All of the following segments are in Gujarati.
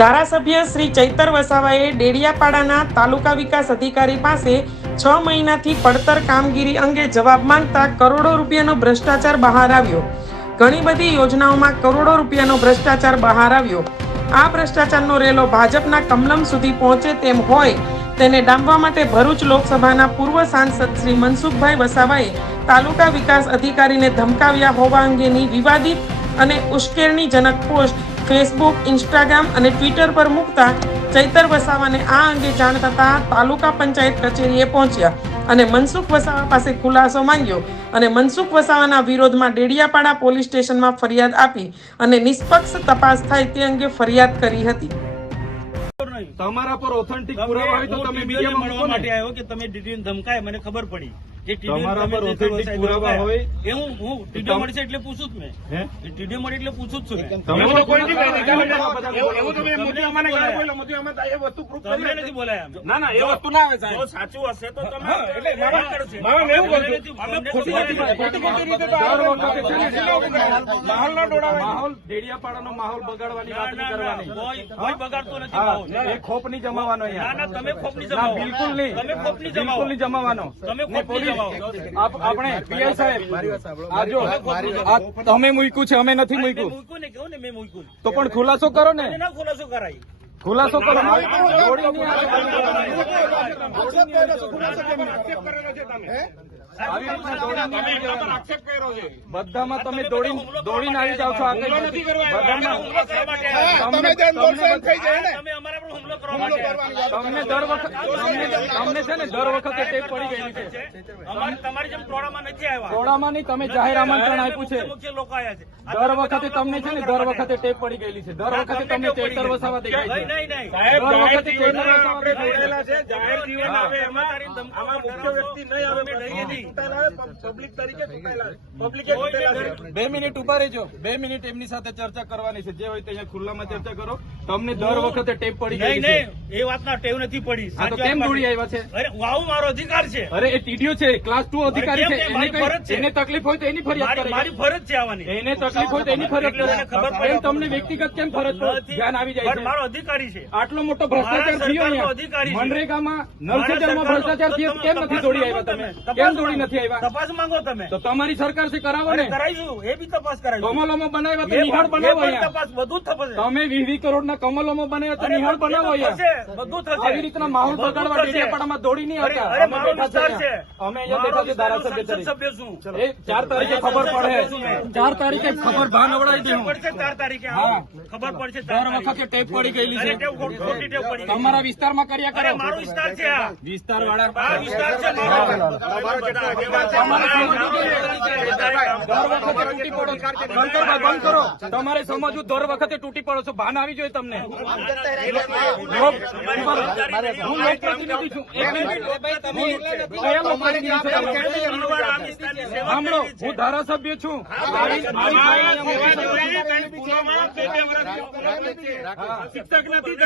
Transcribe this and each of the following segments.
ધારાસભ્ય શ્રી ચૈતર વસાવાએ ડેડિયાપાડાના તાલુકા વિકાસ અધિકારી પાસે 6 મહિનાથી પડતર કામગીરી અંગે જવાબ માંગતા કરોડો રૂપિયાનો ભ્રષ્ટાચાર બહાર આવ્યો. ઘણી બધી યોજનાઓમાં કરોડો રૂપિયાનો ભ્રષ્ટાચાર બહાર આવ્યો. આ ભ્રષ્ટાચારનો રેલો ભાજપના કમલમ સુધી પહોંચે તેમ હોય તેને ડામવા માટે ભરૂચ લોકસભાના પૂર્વ સાંસદ શ્રી મનસુખભાઈ વસાવાએ તાલુકા વિકાસ અધિકારીને ધમકાવ્યા હોવા અંગેની વિવાદિત અને ઉશ્કેરણીજનક પોસ્ટ ફેસબુક, ઇન્સ્ટાગ્રામ અને ટ્વિટર પર મૂકતા ચૈતર વસાવાને આ અંગે જાણ થતાં તાલુકા પંચાયત કચેરીએ પહોંચ્યા અને મનસુખ વસાવા પાસે ખુલાસો માંગ્યો અને મનસુખ વસાવાના વિરોધમાં ડેડિયાપાડા પોલીસ સ્ટેશનમાં ફરિયાદ આપી અને નિષ્પક્ષ તપાસ થાય તે અંગે ફરિયાદ કરી હતી. તમારા પર ઓથેન્ટિક પુરાવા હોય તો તમે મીડિયામાં મળવા માટે આવ્યો કે તમે ડીડીને ધમકાય, મને ખબર પડી. તમારા પર ઓથેન્ટિક પુરાવા હોય એ હું ટીડીઓ મળશે એટલે પૂછું જ મેં. ટીડીઓ મળે એટલે પૂછું જ છું. તમે કોઈ નથી બોલાયા. ના ના, એ વસ્તુ ના આવે સાહેબ. સાચું હશે તો તમે માહોલ ડેડિયાપાડાનો માહોલ બગાડવાની વાત નહીં કરવાની. કોઈ બગાડતો નથી. એ ખોપ નહીં જમાવાનો અહીંયા. તમે ખોપ નહીં જમાવો. બિલકુલ નહીં. તમે ખોપ નહીં જમાવો. બિલકુલ નહીં જમાવાનો. તમે ખોપ નહીં જમાવો. આપણે પીઆઈ સાહેબ આ જો તમે મૂક્યું છે, અમે નથી મૂક્યું. મૂક્યું ને કેવું ને મેં મૂક્યું. તો પણ ખુલાસો કરો ને. ના ખુલાસો કરાય. ખુલાસો કરો. બધામાં તમે દોડીને આવી જાવ છો. આ કઈ તમને દર વખતે દર વખતે ટેપ પડી ગયેલી છે. તમારી જેમ ટોળામાં નથી આવ્યા. ટોળામાં નહીં, તમે જાહેર આમંત્રણ આપ્યું છે. મુખ્ય લોકો આવ્યા છે. દર વખતે તમને છે ને દર વખતે ટેપ પડી ગયેલી છે. દર વખતે તમને ચૈતર વસાવા દેખાય છે. નહીં નહીં દર વખતે ચૈતર વસાવા દેખાય છે. જાહેર જીવન આવે એમાં આમાં મુખ્ય વ્યક્તિ નહીં આવે. પબ્લિક તરીકે 2 મિનિટ ઉભા રહેજો. 2 મિનિટ એમની સાથે ચર્ચા કરવાની છે. જે હોય તે અહીંયા ખુલ્લામાં ચર્ચા કરો. તમને દર વખતે ટેપ પડી ગઈ છે. એ વાતના ટેવ નથી પડી. તો કેમ દોડી આવ્યા છે? અરે આવું મારો અધિકાર છે. અરે એ ટીડીઓ છે, ક્લાસ 2 અધિકારી છે. એને તકલીફ હોય તો એની ફરિયાદ કરે. મારી ફરજ છે આવવાની. એને તકલીફ હોય તો એની ફરજ કરે. એમ તમને વ્યક્તિગત કેમ ફરજ પર ધ્યાન આવી જાય છે? મારો અધિકારી છે. આટલો મોટો ભ્રષ્ટાચાર થયો અહીંયા મનરેગામાં, નલ સે જલમાં ભ્રષ્ટાચાર થયો, કેમ નથી દોડી આવ્યા તમે? કેમ દોડી નથી આવ્યા? તપાસ માંગો તમે. તો તમારી સરકાર છે, કરાવો ને. કરાઈશું. એ બી તપાસ કરાઈશું. કમલોમાં બનાવ્યા તો નિહાળ બનાવો અહીંયા. તપાસ બધું થશે. તમે 20 કરોડના કમલોમાં બનાવ્યા તો નિહાળ બનાવો અહીંયા. બધું થશે. આવી રીતના માહોલ બગાડવા ડેડિયાપાડામાં દોડી નહીં આવતા. અરે મારો વિસ્તાર છે. અમે અહીંયા બેઠા છે ધારાસભ્ય તરીકે. સભ્ય છું. એ 4 તારીખે ખબર પડે. 4 તારીખે ખબર ભાન અવડાવી દે. પડશે 4 તારીખે. હા, ખબર પડશે. દર વખતે ટેપ પડી ગયેલી છે. ખોટી ટેવ પડી. તમારા વિસ્તારમાં કર્યા કરો. મારો વિસ્તાર છે આ. વિસ્તાર વાળા આ વિસ્તાર છે મારો. બંધ કરો. તમારે સમજવું, દર વખતે તૂટી પડો છો. ભાન આવી જોઈએ તમને. હું લોકપ્રતિનિધિ છું. કયા લોકપ્રતિનિધિ છો તમે? સાંભળો, હું ધારાસભ્ય છું. શિક્ષક નથી.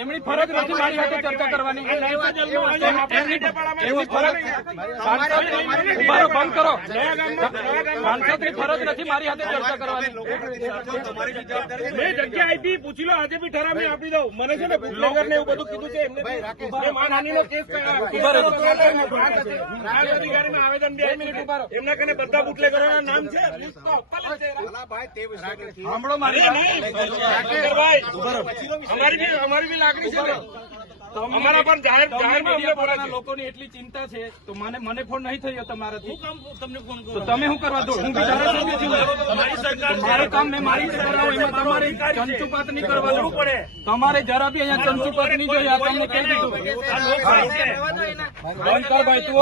એમની ફરજ નથી મારી સાથે ચર્ચા કરવાની. એમની ફરજ બંધ કરો. સાંસદની ફરજ નથી મારી સાથે ચર્ચા કરવાની. મેં જગ્યા આપી, પૂછી લો. આજે બી ઠરાવ મેં આપી દઉં. મને છે ને બુટલેગર ને એવું બધું કીધું છે. એમને માનહાનિનો કેસ અધિકારીમાં આવેદન બી એમના કને બધા બુટલેગરોના નામ છે. સાંભળો મારી અમારી બી લાગણી છે. અમારા પણ જાહેર લોકોની એટલી ચિંતા છે તો મને ફોન નહીં થયો તમારાથી. તમને ફોન તો તમે શું કરવા દો? હું બી ધારાસભ્ય છું. મારું કામ મેં મારી રીતે કરાવું. એમાં તમારે ચંચુપાત નહીં કરવાનું પડે. તમારે જરા બી અહીંયા ચંચુપાત નહીં જોઈએ. આ તમને કહી દીધું. બંધ કર ભાઈ તું.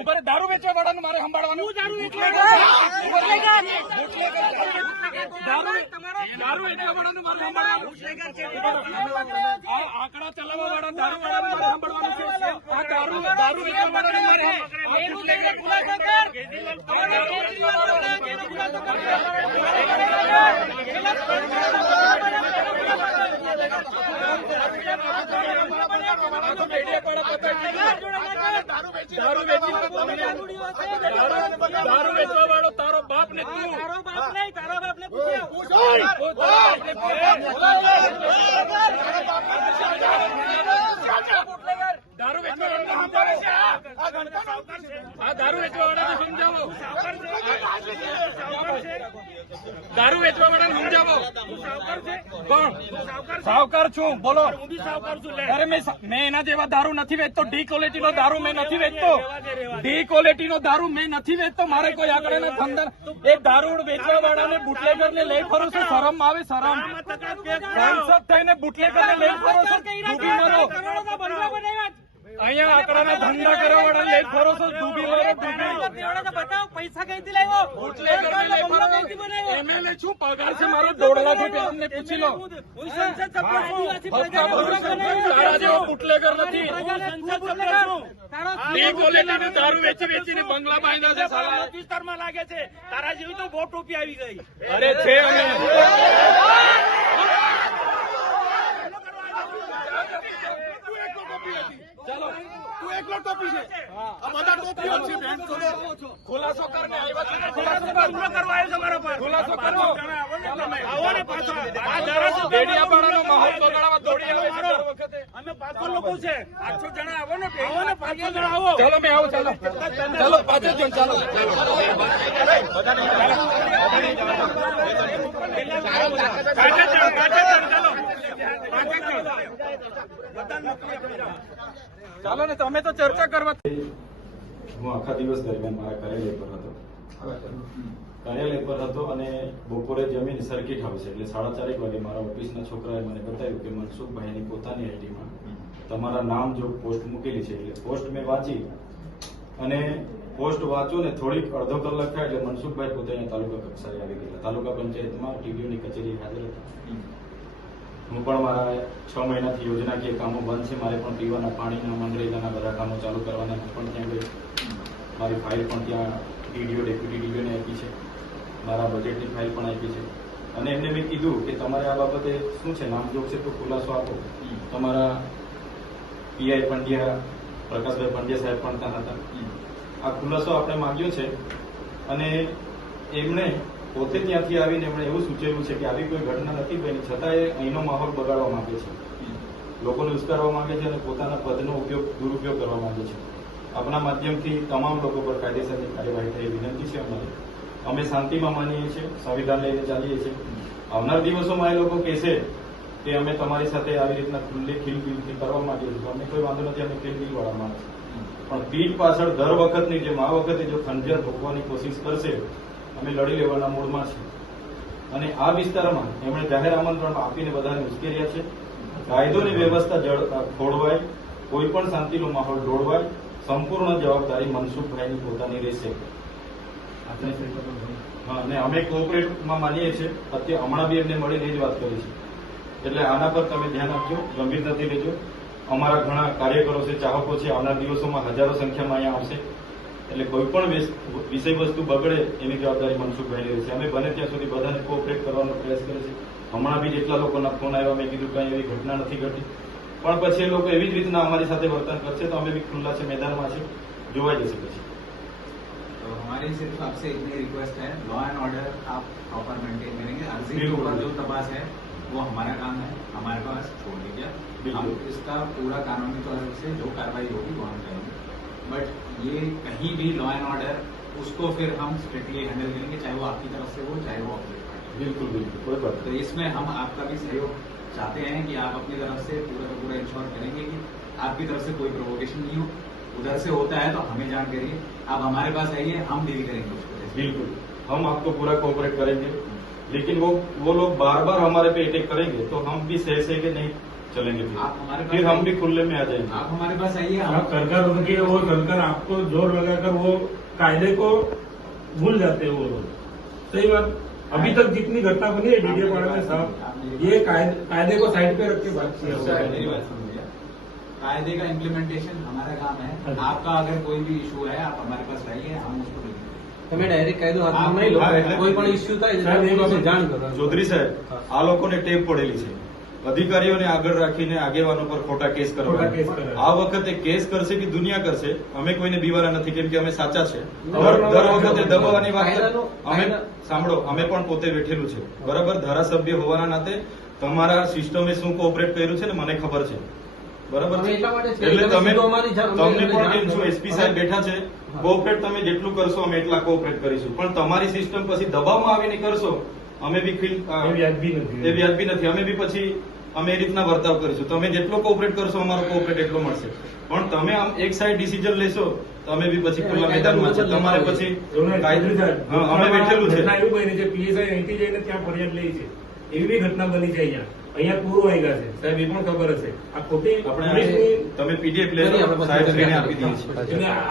ઉપર દારૂ વેચવા વાળાનું મારે સંભાળવાનું. દારૂ વેચવા વાળાનું મારે સંભાળવાનું. આંકડા ચલાવવા વાળા દારૂ વાળાનું મારે સંભાળવાનું છે. આ દારૂ વેચવા વાળાનું મારે દારૂ વેચી દારૂ વેચવા વાળો તારો બાપ ને તું દારૂ વેચવા વાળાને સમજાવો દારૂ વેચવા વાળાને સમજાવો કોણ સાવકાર છું બોલો અરે મેં એના જેવા દારૂ નથી વેચતો ડી ક્વોલિટી નો દારૂ મેં નથી વેચતો ડી ક્વોલિટી નો દારૂ મેં નથી વેચતો મારે કોઈ આગળ એના ધંધા એ દારૂ વેચવા વાળાને બુટલેગર ને લઈ ફરો છો શરમ આવે શરમ સાંસદ થઈને બુટલેગર ને લઈ ફરો છો ડૂબી મરો અહીંયા આંકડાના ધંધા કરવા વાળા લઈ ફરો છો ડૂબી મરો બતાવો પૈસા કઈથી લાવ્યો બુટલેગર ને લઈ ફરો એમએલએ છું પગાર છે મારો 1.5 લાખ રૂપિયા અમને પૂછી લો તારા જેવો બુટલેગર નથી ડી ક્વોલિટીનો દારૂ વેચીને બંગલા બાંધ્યા છે સાલા વિસ્તારમાં લાગે છે તારા જેવી તો બહુ ટોપી આવી ગઈ અરે છે અમે ચાલો તું એકલો ટોપી છે આ બધા ટોપીઓ છે બેન ખુલાસો કરને આવ્યા ખુલાસો કરવા આવ્યો તમારા પર ખુલાસો કરો આવો ને પાછો આ ધારાસભ્ય ડેડિયાપાડાનો માહોલ બગાડવા દોડી આવે છે દર વખતે અમે 500 લોકો છે 800 જણા આવો ને 500 જણા આવો ચાલો મેં આવું ચાલો 5 જણ ચાલો ચાલો ને તમે તો ચર્ચા કરવા હું આખા દિવસ દરમિયાન મારા કાર્યાલય પર હતો અને બપોરે જમીન સર્કિટ હાઉસ એટલે 4:30 વાગે મારા ઓફિસના છોકરાએ મને બતાવ્યું કે મનસુખભાઈની પોતાની આઈડીમાં તમારા નામ જો પોસ્ટ મૂકેલી છે એટલે પોસ્ટ મેં વાંચી અને પોસ્ટ વાંચો ને થોડીક અડધો કલાક થાય એટલે મનસુખભાઈ પોતે તાલુકા કક્ષાએ આવી ગયા તાલુકા પંચાયતમાં ટીડીઓની કચેરી હાજર હતા હું પણ મારા 6 મહિનાથી યોજનાકીય કામો બંધ છે મારે પણ પીવાના પાણીના મનરેગાના બધા કામો ચાલુ કરવાના પણ ત્યાં ગઈ મારી ફાઇલ પણ ત્યાં ડીડીઓ ડેપ્યુટી ડીડીઓને આપી છે મારા બજેટની ફાઇલ પણ આપી છે અને એમને મેં કીધું કે તમારે આ બાબતે શું છે નામજોગ છે તો ખુલાસો આપો તમારા પીઆઈ પંડ્યા પ્રકાશભાઈ પંડ્યા સાહેબ પણ ત્યાં હતા આ ખુલાસો આપણે માંગ્યો છે અને એમણે પોતે ત્યાંથી આવીને એમણે એવું સૂચવ્યું છે કે આવી કોઈ ઘટના નથી બની છતાં એ અહીંનો માહોલ બગાડવા માંગે છે લોકોને ઉશ્કેરવા માંગે છે અને પોતાના પદનો દુરુપયોગ કરવા માંગે છે આપણા માધ્યમથી તમામ લોકો પર કાયદેસરની કાર્યવાહી થઈ વિનંતી છે અમે શાંતિમાં માનીએ છીએ સંવિધાન લઈને ચાલીએ છીએ આવનાર દિવસોમાં એ લોકો કહેશે કે અમે તમારી સાથે આવી રીતના ખીલબીલથી કરવા માંગીએ છીએ અમે કોઈ વાંધો નથી અમે ખીલબીલ વાળા માણસ પણ પીઠ પાછળ દર વખતની જેમ આ વખતે જો ખંજર ભોગવાની કોશિશ કરશે અમે લડી લેવાના મૂડમાં છીએ અને આ વિસ્તારમાં એમણે જાહેર આમંત્રણ આપીને બધાને ઉશ્કેર્યા છે કાયદોની વ્યવસ્થા ખોળવાય કોઈ પણ શાંતિનો માહોલ દોડવાય સંપૂર્ણ જવાબદારી મનસુખભાઈની પોતાની રહેશે અને અમે કોઓપરેટમાં માનીએ છીએ અત્યારે હમણાં બી એમને મળીને જ વાત કરી છે એટલે આના પર તમે ધ્યાન આપજો ગંભીરતાથી લેજો અમારા ઘણા કાર્યકરો છે ચાહકો છે આવનાર દિવસોમાં હજારો સંખ્યામાં અહીંયા આવશે એટલે કોઈ પણ વિષય વસ્તુ બગડે એની જવાબદારી મનસુખભાઈની રહેશે અમે બને ત્યાં સુધી બધાને કોઓપરેટ કરવાનો પ્રયાસ કરીએ છીએ હમણાં બી જેટલા લોકોના ફોન આવ્યા મેં કીધું કઈ એવી ઘટના નથી ઘટી પણ પછી એ લોકો એવી જ રીતના અમારી સાથે વર્તન કરશે તો અમે બી ખુલ્લા છે मैदाનમાં છે જોવાઈ જશે પછી तो हमारी सिर्फ आपसे इतनी रिक्वेस्ट है लॉ एंड ऑर्डर आप प्रॉपर मेंटेन करेंगे अर्जी के ऊपर जो तबास है वो हमारा काम है हमारे पास छोड़ दीजिए हम इसका पूरा कानूनी तौर से जो कार्रवाई होगी वो हम करेंगे बट ये कहीं भी लॉ एंड ऑर्डर उसको फिर हम स्ट्रिक्टली हैंडल करेंगे चाहे वो आपकी तरफ से हो चाहे वो ऑपोजिट पार्टी बिल्कुल बिल्कुल कोई बात तो इसमें हम आपका भी सहयोग चाहते हैं कि आप अपनी तरफ से पूरा का पूरा इंश्योर करेंगे कि आपकी तरफ से कोई प्रोवोकेशन नहीं हो उधर से होता है तो हमें जान करिए आप हमारे पास आइए हम डील करेंगे उसको बिल्कुल हम आपको पूरा कोऑपरेट करेंगे लेकिन वो लोग बार बार हमारे पे अटैक करेंगे तो हम भी सह के नहीं चलेंगे आप हमारे फिर हम भी खुले में आ जाएंगे आप हमारे पास आइए आप कर उनके वो चलकर आपको जोर लगाकर वो कायदे को भूल जाते हैं वो लोग सही बात अभी तक जितनी घटना बनी है डीडीएपाड़ा में साहब ये कायदे को साइड पे रख के बात किया कायदे का इम्प्लीमेंटेशन हमारा काम है आपका अगर कोई भी इशू है आप हमारे पास आइए हम उसको देखेंगे તમે ડાયરેક્ટ કાયદો હાથમાં નહીં લો કોઈ પણ ઇસ્યુ થાય તો જાણ કરો ચૌધરી સાહેબ આ લોકોને ટેપ પડેલી છે અધિકારીઓને આગળ રાખીને આગેવાનો પર ખોટા કેસ ખોટા કેસ કરવા. કરે. આ વખતે કેસ કરશે કે દુનિયા કરશે, અમે કોઈને બીવાના નથી, કેમ કે અમે સાચા છે. અવારનવાર દર વખતે દબાવવાની વાત કાયદાનો- અમે સાંભળો, અમે પણ પોતે વેઠેલું છે, બરાબર. ધારાસભ્ય હોવાના નાતે તમારા સિસ્ટમે શું કોઓપરેટ કર્યું છે ને મને ખબર છે, બરાબર અમે છે. એટલા માટે છે, એટલે તમે તમે સીધું અમારી જાણ- તમને અમે પણ જાણ કેમ છો, કરો. એસપી સાહેબ બેઠા છે, કોઓપરેટ તમે જેટલું કરશો અમે એટલા કોઓપરેટ કરીશું, પણ તમારી સિસ્ટમ પછી દબાવમાં આવીને કરશો અમે બી એ વ્યાજબી નથી. એ વ્યાજબી નથી. અમે બી પછી અમે એ રીતના વર્તાવ કરીશું. તમે જેટલો કોઓપરેટ કરશો અમારો કોઓપરેટ એટલો મળશે, પણ તમે આમ એક સાઈડ ડિસિઝન લેશો તમે બી પછી ખુલ્લા મેદાનમાં છે, તમારે પછી હા, અમે બેઠેલું છે. ઘટના એવું બની છે, પીએસઆઈ અહીંથી જઈને ત્યાં ફરિયાદ લઈ છે, એવી બી ઘટના બની છે અહીંયા પૂરો આવી ગયા છે, સાહેબ એ પણ ખબર હશે. આ ખોટી આપણે પોલીસની- તમે પીડીએફ લેજો, સાહેબ આપી દઈએ છીએ. એટલે આ